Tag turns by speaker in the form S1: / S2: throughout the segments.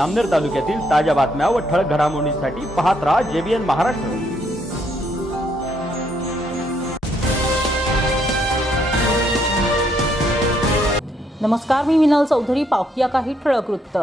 S1: अमनेर तालुक्यातील ताज्या बातम्या व ठळक घडामोडींसाठी पाहत राहा जेबीएन महाराष्ट्र.
S2: नमस्कार मी विनल चौधरी. पाहूया काही ठळक वृत्त.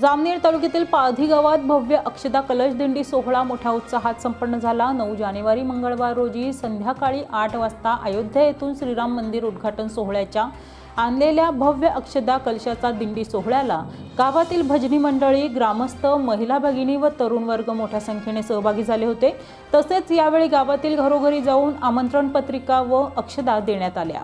S2: जामनेर तालुक्यातील पाळधी गावात भव्य अक्षदा कलश दिंडी सोहळा मोठ्या उत्साहात संपन्न झाला. नऊ जानेवारी मंगळवार रोजी संध्याकाळी आठ वाजता अयोध्या येथून श्रीराम मंदिर उद्घाटन सोहळ्याच्या आणलेल्या भव्य अक्षदा कलशाचा दिंडी सोहळ्याला गावातील भजनी मंडळी ग्रामस्थ महिला भगिनी व तरुण वर्ग मोठ्या संख्येने सहभागी झाले होते. तसेच यावेळी गावातील घरोघरी जाऊन आमंत्रण पत्रिका व अक्षदा देण्यात आल्या.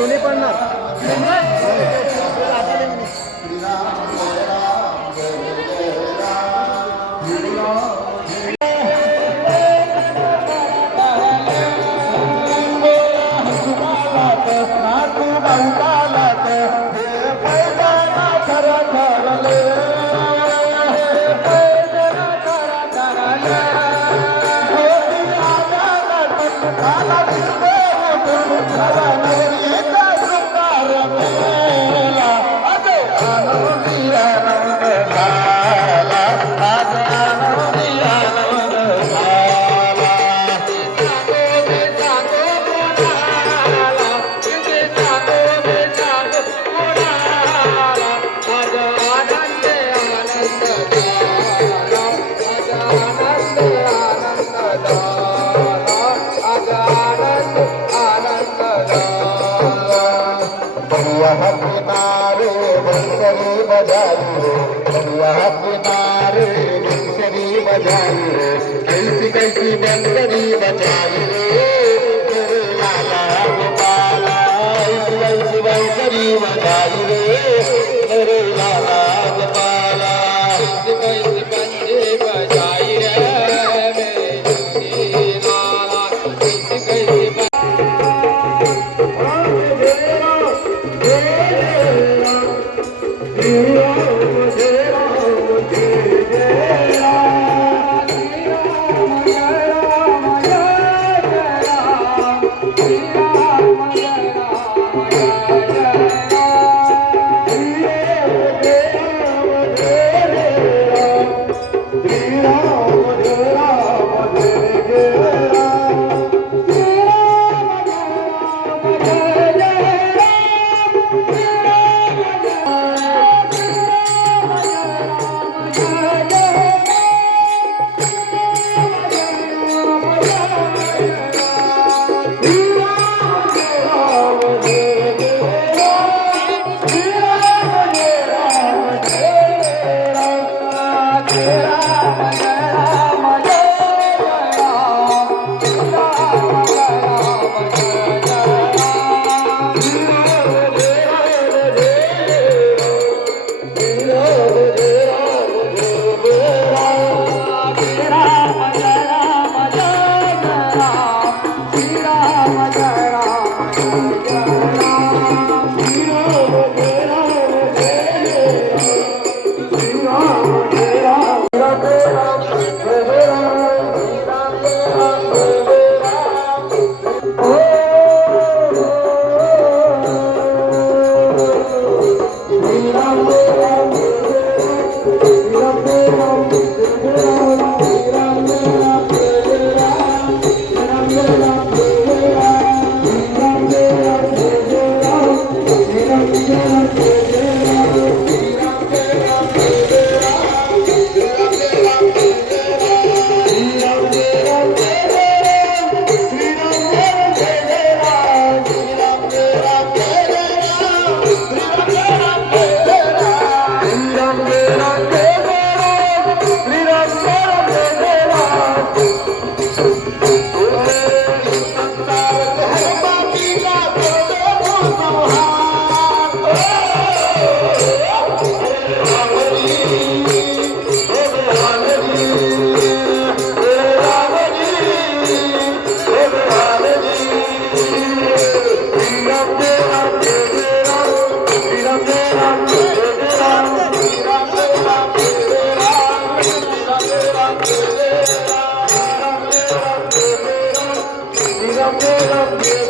S2: तो फोटो नाही पडणार यहाँ ناريسري بجاري ڪنهن ڪنهن بچاري Mm-hmm. quiero, quiero.